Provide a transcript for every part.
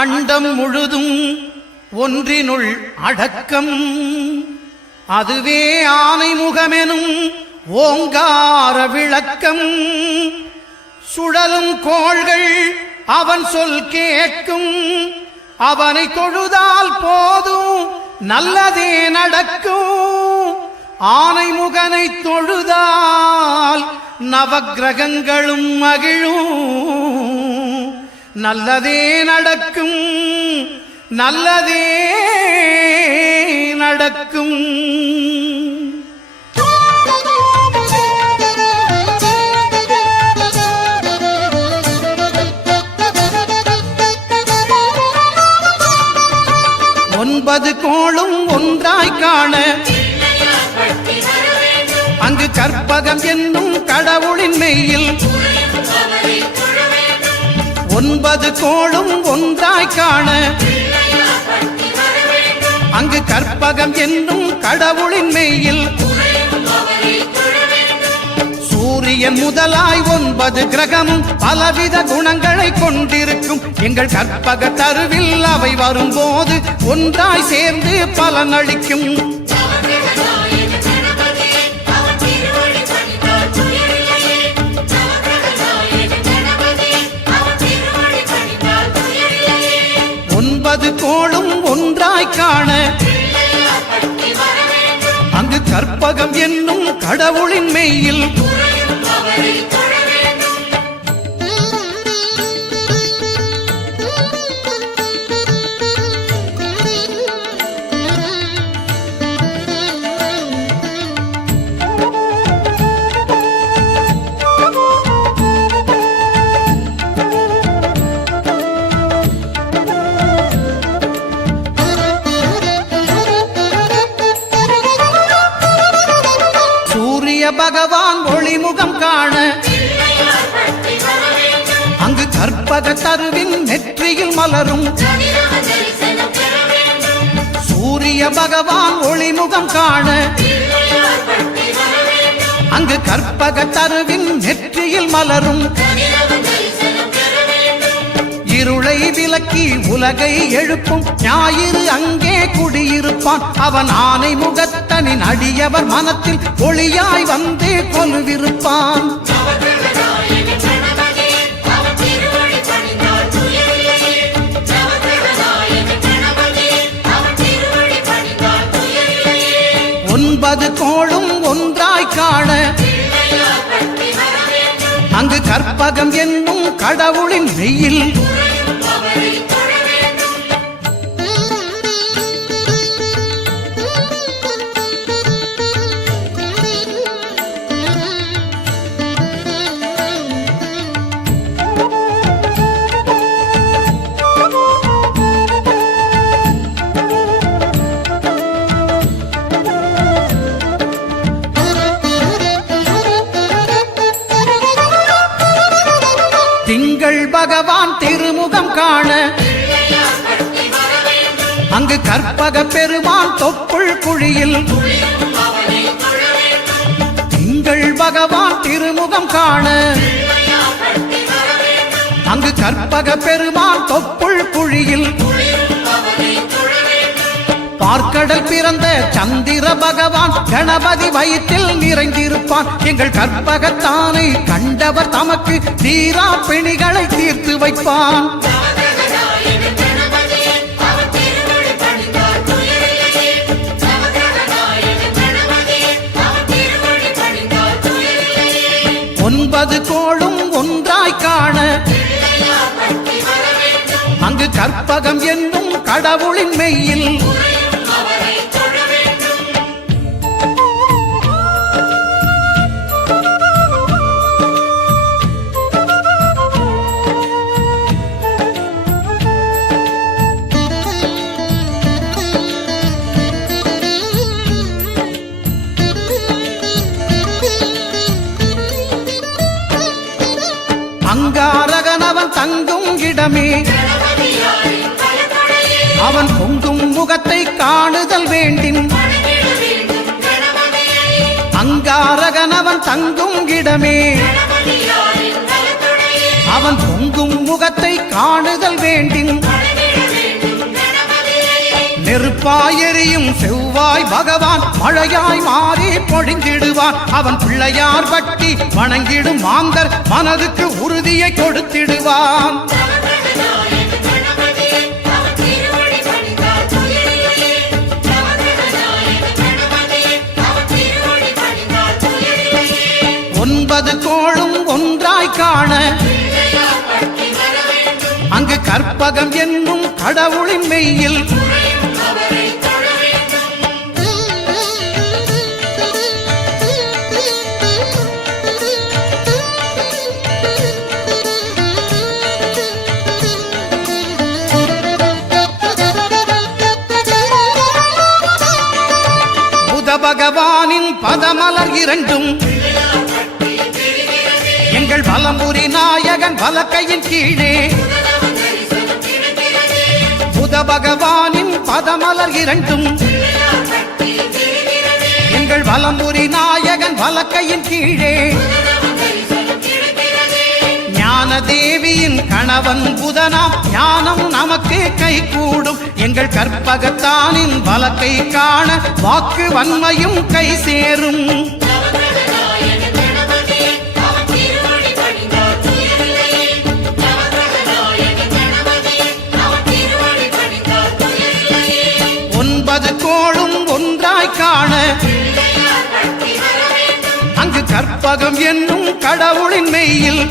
அண்டம் முழுதும் ஒன்றினுள் அடக்கம். அதுவே ஆனை முகமெனும் ஓங்கார விளக்கம். சுழலும் கோள்கள் அவன் சொல் கேட்கும். அவனை தொழுதால் போதும் நல்லதே நடக்கும். ஆனை முகனை தொழுதால் நவக்கிரகங்களும் மகிழும். நல்லதே நடக்கும், நல்லதே நடக்கும். ஒன்பது கோளும் ஒன்றாய் காண அங்கு கற்பகம் என்னும் கடவுளின் மெய்யில். ஒன்பது கோளும் ஒன்றாய் காண அங்கு கற்பகம் என்னும் கடவுளின் மெய்யில். சூரியன் முதலாய் 9 கிரகமும் பலவித குணங்களை கொண்டிருக்கும். எங்கள் கற்பக தருவில் அவை வரும்போது ஒன்றாய் சேர்ந்து பலனளிக்கும். ஒன்பது கோளும் ஒன்றாய் காண அங்கு கற்பகம் என்னும் கடவுளின் மெய்யில். பகவான் ஒளிமுகம் காண அங்கு கற்பக தருவின் நெற்றியில் மலரும். சூரிய பகவான் ஒளிமுகம் காண அங்கு கற்பக தருவின் நெற்றியில் மலரும். இருளை விலக்கி உலகை எழுப்பும் ஞாயிறு அங்கே குடியிருப்பான். அவன் ஆனை முகத்தனின் அடியவர் மனத்தில் ஒளியாய் வந்து கொலுவிருப்பான். ஒன்பது கோளும் ஒன்றாய் காண அங்கு கற்பகம் என்னும் கடவுளின் மெய்யில். திங்கள் பகவான் திருமுகம் காண அங்கு கற்பக பெருமான் தொப்புள் குழியில். திங்கள் பகவான் திருமுகம் காண அங்கு கற்பக பெருமான் தொப்புள் குழியில். பார்க்கடல் பிறந்த சந்திர பகவான் கணபதி வயிற்றில் நிறைந்திருப்பான். எங்கள் கற்பகத்தானை கண்டவர் தமக்கு தீரா பிணிகளை தீர்த்து வைப்பான். ஒன்பது கோளும் ஒன்றாய் காண அங்கு கற்பகம் என்னும் கடவுளின் மெய்யில். அங்காரகனவன் தங்கும் இடமே அவன் பொங்கும் முகத்தை காணுதல் வேண்டின். அங்காரகனவன் தங்கும் இடமே அவன் பொங்கும் முகத்தை காணுதல் வேண்டின். நெருப்பாயெறியும் செவ்வாய் பகவான் மழையாய் மாறி பொழிந்திடுவான். அவன் பிள்ளையார் பட்டி வணங்கிடும் மாந்தர் மனதுக்கு உறுதியை கொடுத்திடுவான். ஒன்பது கோளும் ஒன்றாய் காண அங்கு கற்பகம் என்னும் கடவுளின் மெய்யில் புத பகவானின் பதமலர் இரண்டும் எங்கள் வலம்புரி நாயகன் வலக்கையின் கீழே புத பகவானின் பதமலர் இரண்டும் எங்கள் வலம்புரி நாயகன் வலக்கையின் கீழே ஞான தேவியின் கணவன் புதனாம் ஞானம் நமக்கு கை கூடும். எங்கள் கற்பகத்தானின் வலக்கை காண வாக்கு வன்மையும் கை சேரும். ஒன்பது கோளும் ஒன்றாய் காண அங்கு கற்பகம் என்னும் கடவுளின் மெய்யில்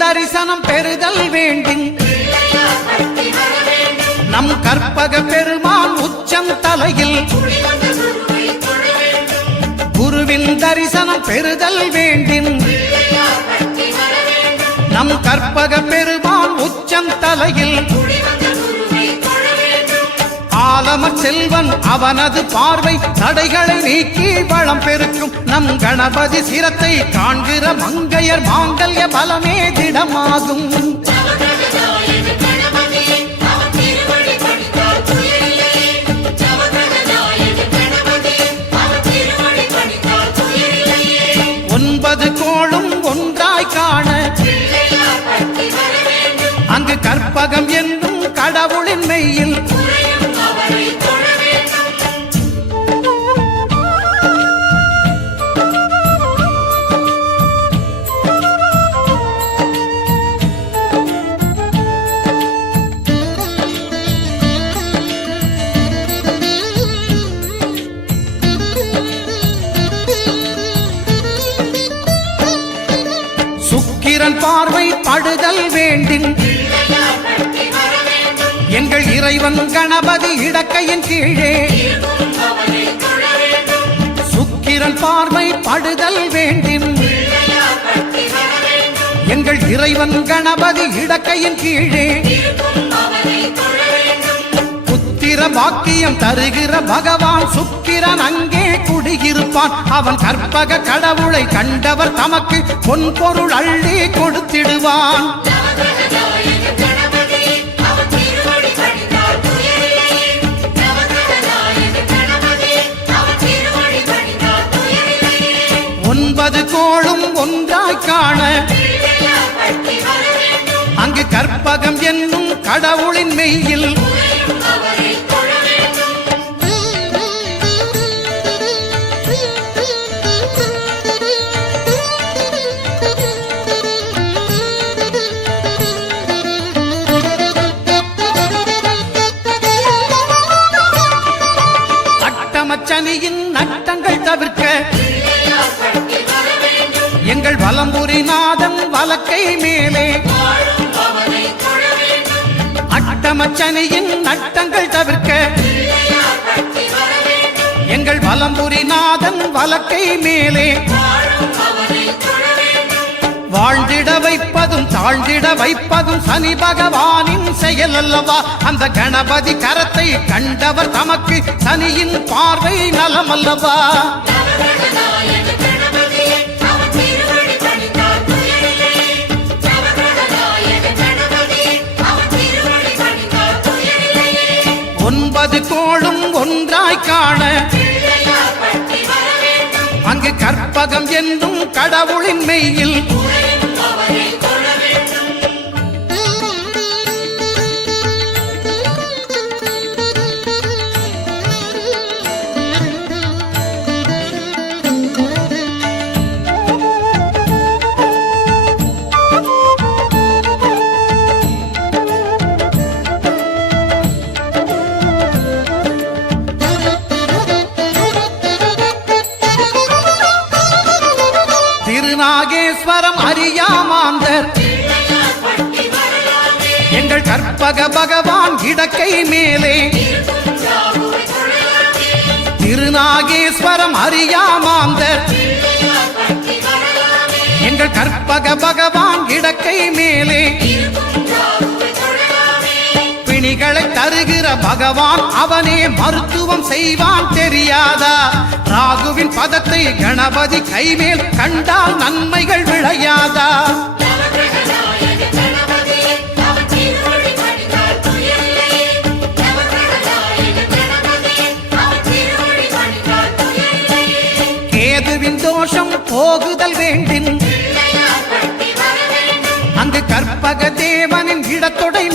தரிசனம் பெறுதல் வேண்டும். நம் கற்பக பெருமான் உச்சம் தலையில் குருவின் தரிசனம் பெறுதல் வேண்டும். நம் கற்பக பெருமான் உச்சம் தலையில் ஆலமர் செல்வன் அவனது பார்வை தடைகளை நீக்கி வளம் பெருக்கும். நம் கணபதி சிரத்தை காண்கிற மங்கையர் மாங்கல்ய பலமே திடமாகும். ஒன்பது கோளும் ஒன்றாய் காண அங்கு கற்பகம் என்னும் கடவுளின் மெய்யில் சுக்கிரன் பார்வை படுதல் வேண்டும். எங்கள் இறைவன் கணபதி இடக்கையின் கீழே சுக்கிரன் பார்வை படுதல் வேண்டும். எங்கள் இறைவன் கணபதி இடக்கையின் கீழே புத்திர பாக்கியம் தருகிற பகவான் சுக்கிரன் அங்கே குடியிருப்பான். அவன் கற்பக கடவுளை கண்டவர் தமக்கு பொன் பொருள் அள்ளி கொடுத்திடுவான். ஒன்பது கோளும் ஒன்றாய் காண அங்கு கற்பகம் என்னும் கடவுளின் மெய்யில் அட்டமச்சனியின் நட்டங்கள் தவிர்க்க எங்கள் வலம்புரி நாதன் வலக்கை மேலே அட்டமச்சனியின் நட்டங்கள் தவிர்க்க எங்கள் வலம்புரி நாதன் வலக்கை மேலே வாழ்ந்திட வைப்பதும் தாழ்ந்திட வைப்பதும் சனி பகவானின் செயல் அல்லவா? அந்த கணபதி கரத்தை கண்டவர் தமக்கு சனியின் பார்வை நலம் அல்லவா? ஒன்பது கோளும் ஒன்றாய் காண அங்கு கற்பகம் என்னும் கடவுளின் மெய்யில் திருநாகேஸ்வரம் அறியாமாந்தர் எங்கள் கற்பக பகவான் இடக்கை மேலே திருநாகேஸ்வரம் அறியாமாந்தர் எங்கள் கற்பக பகவான் இடக்கை மேலே பிணிகளை தருகிற பகவான் அவனே மருத்துவம் செய்வான் தெரியாதா? ராகுவின் பதத்தை கணபதி கைமேல் கண்டால் நன்மைகள் விளையாதா? கேதுவின் தோஷம் போகுதல் வேண்டின் அங்கு கற்பக தேவனின் இடத்தொட